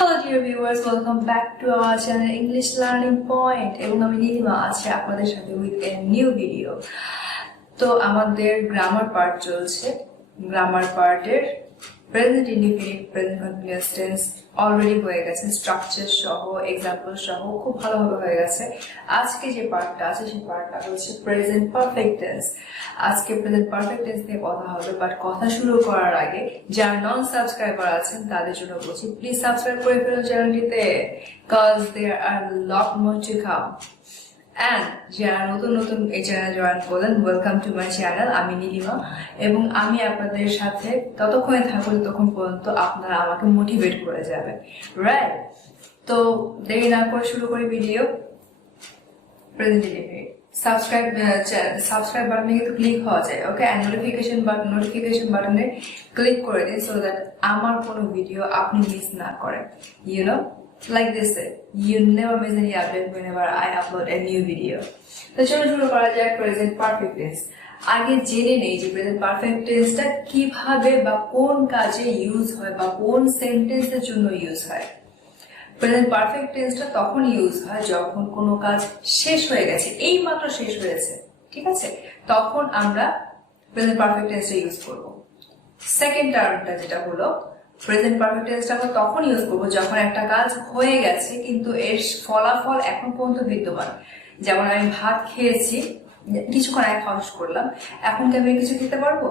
Hello dear viewers, welcome back to our channel English Learning Point এবং আমি নীলিমা আছি আপনাদের সাথে with a new video। তো আমাদের গ্রামার পার্ট চলছে। গ্রামার পার্টের present indefinite, present continuous tense already হয়ে গেছে, স্ট্রাকচার সহ, এক্সাম্পল সহ খুব ভালোভাবে হয়ে গেছে। আজকে যে পার্টটা আছে সেই পার্টটা হচ্ছে প্রেজেন্ট পারফেক্ট টেন্স। আজকে প্রেজেন্ট পারফেক্ট টেন্স নিয়ে কথা হবে, বাট কথা শুরু করার আগে যারা নন সাবস্ক্রাইবার আছেন তাদের জন্য বলছি প্লিজ সাবস্ক্রাইব করে ফেলুন চ্যানেলটিতে, cause there are a lot more to come. And যারা নতুন এই চ্যানেল জয়েন করলেন, ওয়েলকাম টু মাই চ্যানেল। আমি নীলিমা এবং আমি আপনাদের সাথে ততক্ষণে থাকবো যতক্ষণ পর্যন্ত আপনারা আমাকে মোটিভেট করে যাবেন, রাইট? তো দেরি না করে শুরু করি ভিডিও। প্রেজেন্ট ইনডিফিনিট সাবস্ক্রাইব বাটনে কিন্তু ক্লিক হওয়া যায়, ওকে? এন্ড নোটিফিকেশন বাটনে ক্লিক করে দিন সো দ্যাট আমার কোনো ভিডিও আপনি মিস না করেন, you know, like this, you never miss any update whenever I upload a new video. তো চলো শুরু করা যাক প্রেজেন্ট পারফেক্ট টেন্স। আগে জেনে নেই যে প্রেজেন্ট পারফেক্ট টেন্সটা কিভাবে বা কোন কাজে ইউজ হয় বা কোন সেন্টেন্সের জন্য ইউজ হয়। প্রেজেন্ট পারফেক্ট টেন্সটা তখন ইউজ হয় যখন কোনো কাজ শেষ হয়ে গেছে, এই মাত্র শেষ হয়েছে, ঠিক আছে? তখন আমরা প্রেজেন্ট পারফেক্ট টেন্সটা ইউজ করব। সেকেন্ড টার্মটা যেটা হলো প্রেজেন্ট পারফেক্ট টেন্সটা আমরা তখন ইউজ করবো যখন একটা কাজ হয়ে গেছে কিন্তু এর ফলাফল এখন পর্যন্ত বিদ্যমান। যেমন আমি ভাত খেয়েছি, কিছুক্ষণ আগে খাওয়া করলাম, এখন কি আমি কিছু খেতে পারবো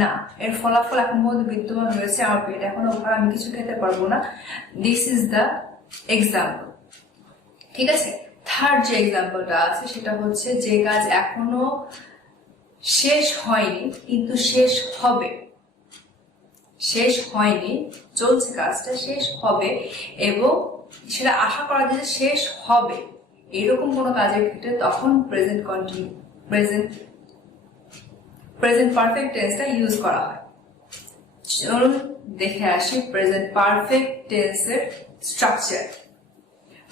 না, এর ফলাফল এখন পর্যন্ত বিদ্যমান রয়েছে, আমার পেট এখনো ভরা, আমি কিছু খেতে পারবো না। দিস ইজ দ্য এক্সাম্পল, ঠিক আছে? থার্ড যে এক্সাম্পলটা আছে সেটা হচ্ছে যে কাজ এখনো শেষ হয়নি কিন্তু শেষ হবে, শেষ হয়নি, চলছে, কাজটা শেষ হবে এবং সেটা আশা করা যায় যে শেষ হবে, এরকম কোনো কাজের ক্ষেত্রে তখন প্রেজেন্ট পারফেক্ট টেন্সটা ইউজ করা হয়। চলুন দেখে আসি প্রেজেন্ট পারফেক্ট টেন্সের স্ট্রাকচার।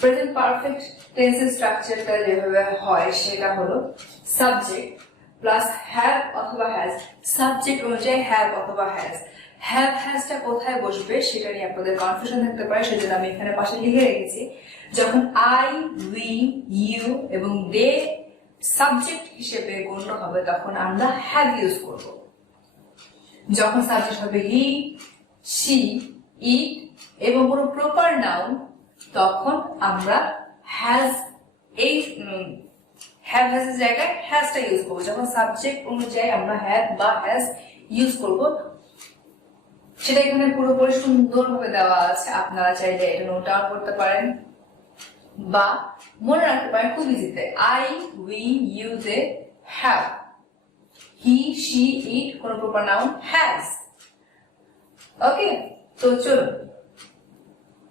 প্রেজেন্ট পারফেক্ট টেন্সের স্ট্রাকচারটা যেভাবে হয় সেটা হলো সাবজেক্ট প্লাস হ্যাভ অথবা হ্যাজ। সাবজেক্ট অনুযায়ী হ্যাভ অথবা হ্যাজ। হ্যাভ হ্যাজটা কোথায় বসবে সেটা নিয়ে আপনাদের কনফিউশন থাকতে পারে, সেজন্য আমি এখানে পাশে লিখে রেখেছি। যখন আই, উই, ইউ এবং দে সাবজেক্ট হিসেবে গণ্য হবে তখন আমরা হ্যাভ ইউজ করব। যখন সাবজেক্ট হবে হি, শি, ইট এবং কোনো প্রপার নাউন তখন আমরা হ্যাজ, এই হ্যাভ হ্যাজের জায়গায় হ্যাজটা ইউজ করবো। যখন সাবজেক্ট অনুযায়ী আমরা হ্যাভ বা হ্যাজ ইউজ করব সেটা এখানে পুরোপুরি সুন্দরভাবে দেওয়া আছে, আপনারা চাইলে এটা নোট ডাউন করতে পারেন বা মনে রাখতে পারেন খুব ইজিতে। I, we, you, they have, he, she, it কোন প্রপার নাউন হ্যাজ, ওকে? তো চলুন,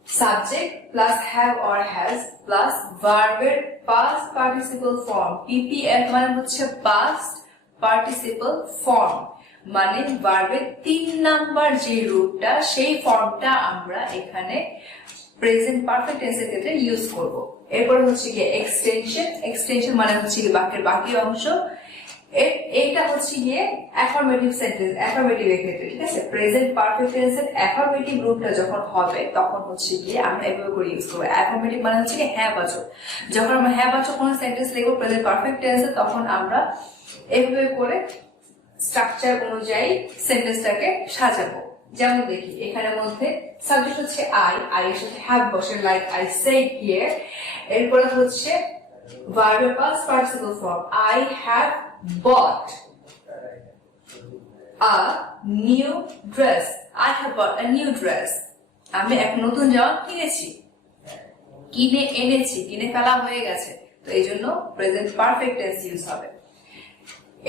subject plus have or has plus ভার্বের পাস্ট পার্টিসিপল ফর্ম। পিপিএফ মানে হচ্ছে পাস্ট পার্টিসিপল ফর্ম, মানে ভার্বের 3 নাম্বার যে রূপটা সেই ফর্মটা আমরা এখানে প্রেজেন্ট পারফেক্ট টেন্সের ক্ষেত্রে ইউজ করব। এরপরে হচ্ছে গিয়ে এক্সটেনশন। এক্সটেনশন মানে হচ্ছে গিয়ে বাক্যের বাকি অংশ। এইটা হচ্ছে গিয়ে অ্যাফার্মেটিভ সেন্টেন্স, অ্যাফার্মেটিভ এর ক্ষেত্রে, ঠিক আছে? প্রেজেন্ট পারফেক্ট টেন্সের অ্যাফার্মেটিভ রূপটা যখন হবে তখন হচ্ছে গিয়ে আমরা এভাবে করে ইউজ করবো। অ্যাফার্মেটিভ মানে হচ্ছে গিয়ে হ্যাঁ বাচক। যখন আমরা হ্যাঁ বাচক কোনো সেন্টেন্স লিখবো প্রেজেন্ট পারফেক্ট টেন্সে তখন আমরা এভাবে করে স্ট্রাকচার অনুযায়ী সেন্টেন্সটাকে সাজাবো। যেমন দেখি এখানের মধ্যে সাবজেক্ট হচ্ছে আই এর সাথে হ্যাভ বসে, লাইক আই সেড হিয়ার। এরপরে হচ্ছে ভার্বের past participle form, I have bought a new dress. I have bought a new dress, আমি এক নতুন জামা কিনেছি, কিনে এনেছি, কিনে ফেলা হয়ে গেছে, তো এই জন্য প্রেজেন্ট পারফেক্ট টেন্স ইউজ হবে।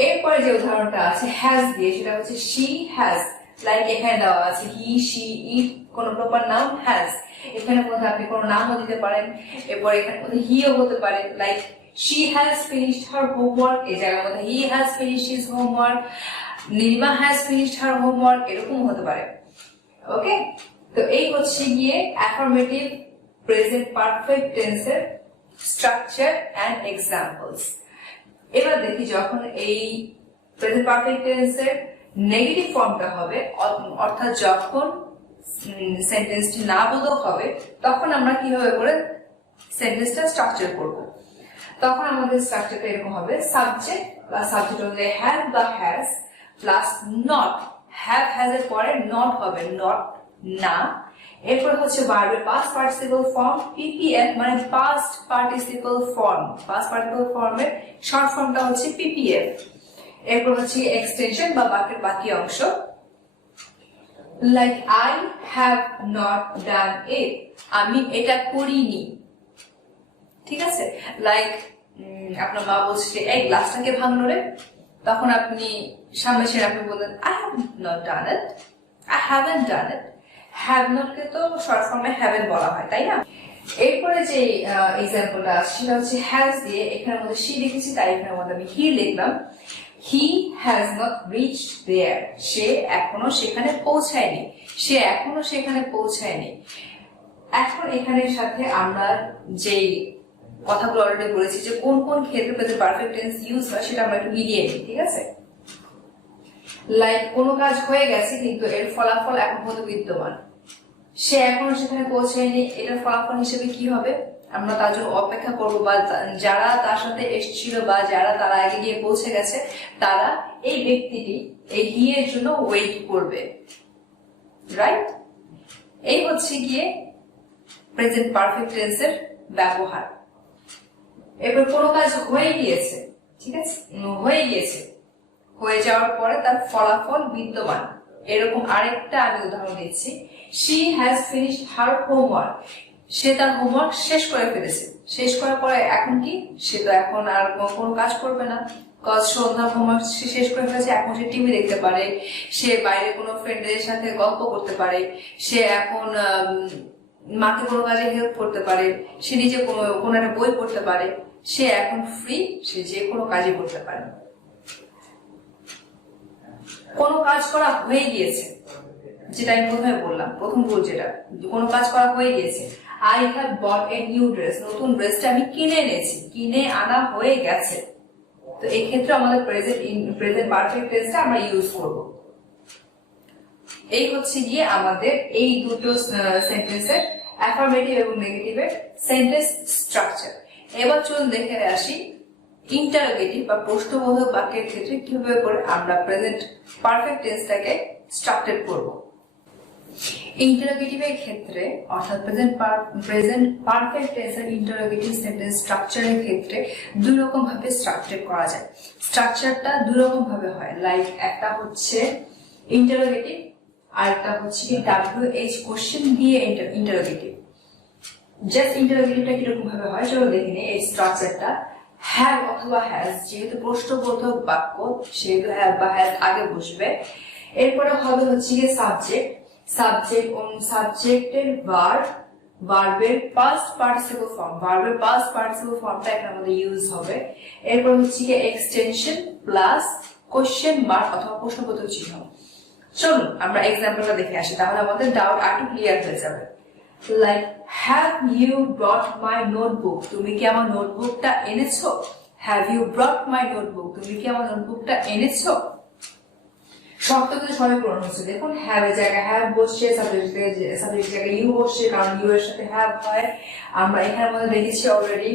এরপরে যে উদাহরণটা আছে হ্যাজ দিয়ে, সেটা হচ্ছে শি হ্যাজ, লাইক এখানে দেওয়া আছে হি, শি, ইট কোন প্রপার নাউন হ্যাজ। এখানে মধ্যে আপনি কোনো নামও দিতে পারেন, এরপর এখানে মধ্যে হিও হতে পারে, like she has finished her homework, এই জায়গার মধ্যে he has finished his homework, Nilima has finished her homework, এরকম হতে পারে, ওকে? তো এই হচ্ছে গিয়ে অ্যাফার্মেটিভ প্রেজেন্ট পারফেক্ট টেন্সের স্ট্রাকচার এন্ড এক্সাম্পলস। এবার দেখি যখন এই প্রেজেন্ট পারফেক্ট টেন্সের নেগেটিভ ফর্মটা হবে, অর্থাৎ যখন সেন্টেন্সটি না বোধক হবে, তখন আমরা কিভাবে করে সেন্টেন্সটা স্ট্রাকচার করব। তখন আমাদের স্ট্রাকচারটা এরকম হবে, সাবজেক্ট প্লাস সাবজেক্ট অনুযায়ী হ্যাভ বা has plus not, have has এর পরে নট হবে, নট না। এরপর হচ্ছে ভার্বের পাস্ট পার্টিসিপল ফর্ম পিপিএফ, মানে past participle form, past participle ফর্মের শর্ট ফর্মটা হচ্ছে পিপিএফ। এরপর হচ্ছে এক্সটেনশন বা বাক্যের বাকি অংশ, like I have not done it, আমি এটা করিনি। ঠিক আছে, লাইক আপনার মা বলছে এই গ্লাসটাকে ভাঙলো রে, তখন আপনি সামনে ছেড়ে আপনি বললেন I have not done it, I haven't done it. Have not কে তো শর্ট ফর্মে হ্যাভেন্ট বলা হয়, তাই না? এরপরে যে এক্সাম্পলটা আছে সেটা হচ্ছে হ্যাজ দিয়ে, এখানের মধ্যে শি লিখেছি তাই এখানের মধ্যে আমি হি লিখলাম। হি হ্যাজ নট রিচড দেয়ার, সে এখনো সেখানে পৌঁছায়নি, সে এখনো সেখানে পৌঁছায়নি। এখন এখানের সাথে আমরা যেই কথাগুলো অলরেডি বলেছি যে কোন কোন ক্ষেত্রে প্রেজেন্ট পারফেক্ট টেন্স ইউজ হয় সেটা আমরা একটু মিলিয়ে নিই, ঠিক আছে? লাইক কোনো কাজ হয়ে গেছে কিন্তু এর ফলাফল এখন পর্যন্ত বিদ্যমান, সে এখনো সেখানে পৌঁছায়নি, এটার ফলাফল হিসেবে কি হবে? আমরা তার জন্য অপেক্ষা করবো, বা যারা তার সাথে এসেছিল বা যারা তারা আগে গিয়ে পৌঁছে গেছে তারা এই ব্যক্তিটি এই হি এর জন্য ওয়েট করবে, রাইট? এই হচ্ছে গিয়ে প্রেজেন্ট পারফেক্ট টেন্সের ব্যবহার। এরপর কোনো কাজ হয়ে গিয়েছে, ঠিক আছে, হয়ে গিয়েছে, হয়ে যাওয়ার পরে তার ফলাফল বিদ্যমান, এরকম আরেকটা আমি উদাহরণ দিচ্ছি। she has finished her homework, সে তার হোমওয়ার্ক শেষ করে ফেলেছে। শেষ করার পরে এখন কি, সে তো এখন আর কোনো কাজ করবে না, কাজ সন্ধ্যার হোমওয়ার্ক সে শেষ করে ফেলেছে। এখন সে টিভি দেখতে পারে, সে বাইরে কোনো ফ্রেন্ডের সাথে গল্প করতে পারে, সে এখন মাকে কোনো কাজে হেল্প করতে পারে, সে নিজে কোনো একটা বই পড়তে পারে, সে এখন ফ্রি, সে যে কোনো কাজই করতে পারে। কোনো কাজ করা হয়ে গিয়েছে, যেটা আমি প্রথমে বললাম, প্রথম রুল যেটা, কোনো কাজ করা হয়ে গিয়েছে। I have bought a new dress, নতুন ড্রেসটা আমি কিনে এনেছি, কিনে আনা হয়ে গেছে। তো এই ক্ষেত্রে আমাদের প্রেজেন্ট পারফেক্ট টেন্সটা আমরা ইউজ করব। এই হচ্ছে গিয়ে আমাদের এই দুটো সেন্টেন্সের অ্যাফার্মেটিভ এবং নেগেটিভের সেন্টেন্স স্ট্রাকচার। এবার চলুন দেখে আসি ইন্টারোগেটিভ বা প্রশ্নবোধক বাক্যের ক্ষেত্রে কিভাবে করে আমরা প্রেজেন্ট পারফেক্ট টেন্সটাকে স্ট্রাকচার করব। ইন্টারোগেটিভের ক্ষেত্রে অর্থাৎ প্রেজেন্ট পারফেক্ট টেন্সের ইন্টারোগেটিভ সেন্টেন্স স্ট্রাকচারের ক্ষেত্রে দুই রকম ভাবে স্ট্রাকচার করা যায়। স্ট্রাকচারটা দুই রকম ভাবে হয়, লাইক একটা হচ্ছে ইন্টারোগেটিভ আর একটা হচ্ছে WH কোশ্চেন দিয়ে ইন্টারোগেটিভ। জাস্ট ইন্টারোগেটিভটা কিরকম ভাবে হয় চলো দেখে নিই। এই স্ট্রাকচারটা হ্যাভ অথবা হ্যাজ, যেহেতু প্রশ্নবোধক বাক্য সেহেতু হ্যাভ বা হ্যাজ আগে বসবে। এরপরে হবে হচ্ছে গিয়ে সাবজেক্টের ভার্বের পাস্ট পার্টিসিপল ফর্ম, ভার্বের পাস্ট পার্টিসিপল ফর্মটা এখানে আমাদের ইউজ হবে। এরপর হচ্ছে গিয়ে এক্সটেনশন প্লাস কোশ্চেন মার্ক অথবা প্রশ্নবোধক চিহ্ন। চলুন আমরা এক্সাম্পলটা দেখে আসি, তাহলে আমাদের ডাউট আরো ক্লিয়ার হয়ে যাবে। Like have you brought my notebook, তুমি কি আমার নোটবুকটা এনেছো? Have you brought my notebook, তুমি কি আমার নোটবুকটা এনেছো? শর্ত কিন্তু সবাই পূরণ হচ্ছে। দেখুন হ্যাভ এর জায়গায় হ্যাভ বসছে, সাবজেক্টের জায়গায় ইউ বসছে, কারণ ইউ এর সাথে হ্যাভ হয়, আমরা এখানের মধ্যে দেখেছি অলরেডি।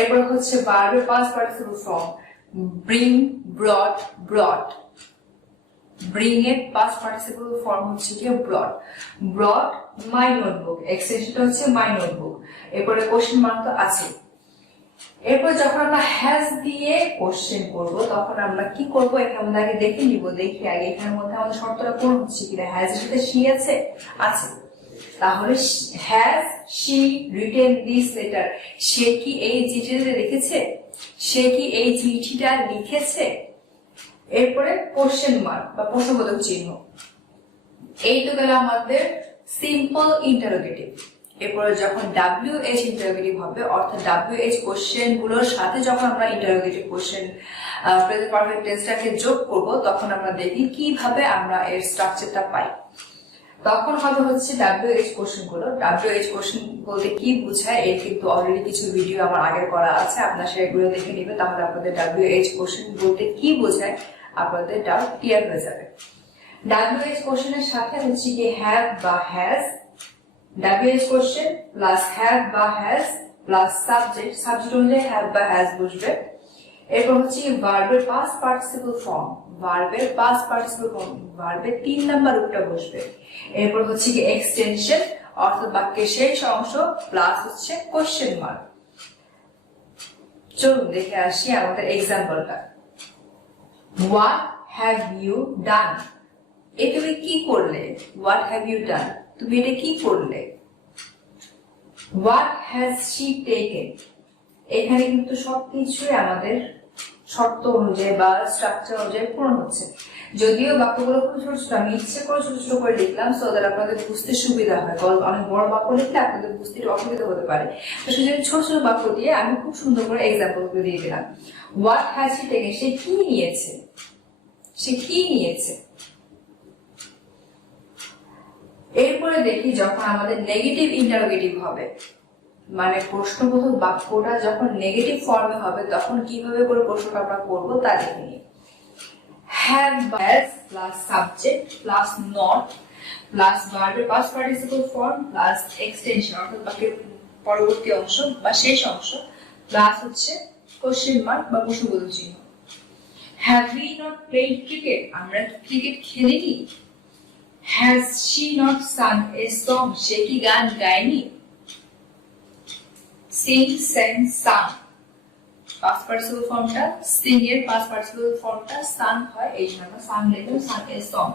এরপর হচ্ছে ভার্বের past participle form bring, ব্রট, ব্রট। Bring এর পাস্ট পার্টিসিপল ফর্ম হচ্ছে কি ব্রট, ব্রট মাই নোটবুক, এক্সটেনশনটা হচ্ছে মাই নোটবুক। এরপরে কোশ্চেন মার্ক তো আছে। এরপর যখন আমরা হ্যাজ দিয়ে কোশ্চেন করব তখন আমরা কি করব, এখানে আমরা আগে দেখে নিব, দেখি আগে এখানের মধ্যে আমাদের শর্তটা পূরণ হচ্ছে কিনা। হ্যাজ এর সাথে শি আছে, আছে, তাহলে has she written this letter, সে কি এই চিঠিটা লিখেছে, সে কি এই চিঠিটা লিখেছে। এরপরে কোশ্চেন মার্ক বা প্রশ্নবোধক চিহ্ন। এই তো গেল আমাদের সিম্পল ইন্টারোগেটিভ। এরপরে যখন WH ইন্টারোগেটিভ হবে অর্থাৎ WH কোশ্চেন গুলোর সাথে যখন আমরা ইন্টারোগেটিভ কোশ্চেন প্রেজেন্ট পারফেক্ট টেন্সটাকে যোগ করব তখন আমরা দেখি কিভাবে আমরা এর স্ট্রাকচারটা পাই। তখন হবে হচ্ছে WH কোশ্চেন গুলো। WH কোশ্চেন বলতে কি বোঝায় এর কিন্তু অলরেডি কিছু ভিডিও আমার আগের করা আছে, আপনারা সেগুলো দেখে নেবেন, তাহলে আপনাদের WH কোশ্চেন বলতে কি বোঝায় আপনাদের ডাউট ক্লিয়ার হয়ে যাবে। WH কোশ্চেনের সাথে হচ্ছে কি হ্যাভ বা has, WH question plus have বা হ্যাজ প্লাস সাবজেক্ট, সাবজেক্ট অনুযায়ী হ্যাভ বা হ্যাজ বসবে। এরপর হচ্ছে কি ভার্বের পাস্ট পার্টিসিপল ফর্ম, ভার্বের পাস্ট পার্টিসিপল ফর্ম, ভার্বের 3 নাম্বার রূপটা বসবে। এরপর হচ্ছে কি এক্সটেনশন অর্থাৎ বাক্যের শেষ অংশ প্লাস হচ্ছে কোশ্চেন মার্ক। চলুন দেখে আসি আমাদের এক্সাম্পলটা। হোয়াট হ্যাভ ইউ ডান, এ তুমি কি করলে, হোয়াট হ্যাভ ইউ ডান, তুমি এটা কি করলে। হোয়াট হ্যাজ শি টেকেন, এখানে কিন্তু সবকিছুই আমাদের শর্ত অনুযায়ী বা স্ট্রাকচার অনুযায়ী পূরণ হচ্ছে। যদিও বাক্যগুলো খুব ছোট ছোট, আমি ইচ্ছে করে ছোট ছোট করে লিখলাম সো দ্যাট আপনাদের বুঝতে সুবিধা হয়। অনেক বড় বাক্য লিখলে আপনাদের বুঝতে একটু অসুবিধা হতে পারে, তো সেজন্য ছোট ছোট বাক্য দিয়ে আমি খুব সুন্দর করে এক্সাম্পল গুলো দিয়ে দিলাম। হোয়াট হ্যাজ শি টেকেন, সে কি নিয়েছে, সে কি নিয়েছে। এরপরে দেখি যখন আমাদের নেগেটিভ ইন্টারোগেটিভ হবে, মানে প্রশ্নবোধক বাক্যটা যখন নেগেটিভ ফর্মে হবে তখন কিভাবে করে প্রশ্নটা আমরা করবো তা দেখে নিই। Have has plus subject plus not plus ভার্বের past participle form plus extension অর্থাৎ বাক্যের পরবর্তী অংশ বা শেষ অংশ প্লাস হচ্ছে কোশ্চেন মার্ক বা প্রশ্নবোধক চিহ্ন। Have we not played cricket, আমরা কি ক্রিকেট খেলিনি। Has she not sung a song, সে কি গান গায়নি। Sing sang sung, past participle ফর্মটা সিং এর পাস্ট পার্টিসিপল ফর্মটা সাং হয়, এই জন্য আমরা সাং লিখলাম, সাং এ সং।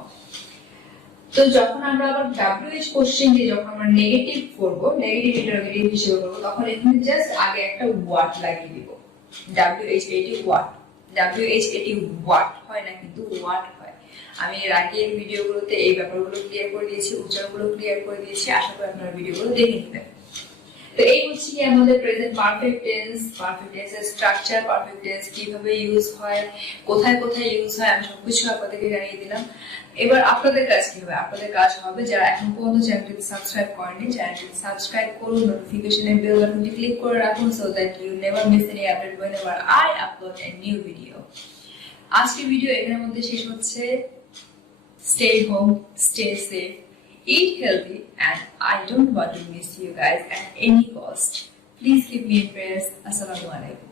তো যখন আমরা আবার WH কোশ্চেন দিয়ে যখন আমরা নেগেটিভ করব, নেগেটিভ ইন্টারোগেটিভ হিসেবে করব, তখন এখানে জাস্ট আগে একটা ওয়াট লাগিয়ে দিব। WH এটি ওয়াট, WH এটি ওয়াট হয় না কিন্তু ওয়াট হয়। আমি এর আগের ভিডিওগুলোতে এই ব্যাপারগুলো ক্লিয়ার করে দিয়েছি, উচ্চারণগুলো ক্লিয়ার করে দিয়েছি, আশা করি আপনারা ভিডিওগুলো দেখে নেবেন। তো এই হচ্ছে কি আমাদের প্রেজেন্ট পারফেক্ট টেন্স, পারফেক্ট টেন্সের স্ট্রাকচার, পারফেক্ট টেন্স কিভাবে ইউজ হয়, কোথায় কোথায় ইউজ হয়, আমি সবকিছু আপনাদেরকে জানিয়ে দিলাম। এবার আপনাদের কাজ কি হবে, আপনাদের কাজ হবে যারা এখন পর্যন্ত চ্যানেলটি সাবস্ক্রাইব করেনি, চ্যানেলটি সাবস্ক্রাইব করুন, নোটিফিকেশনের বেল বাটনটি ক্লিক করে রাখুন so that you never miss any update whenever I upload a new video. আজকের ভিডিও এখানের মধ্যে শেষ হচ্ছে। Stay home, stay safe, eat healthy, and I don't want to miss you guys at any cost. Please keep me in prayers. Assalamualaikum.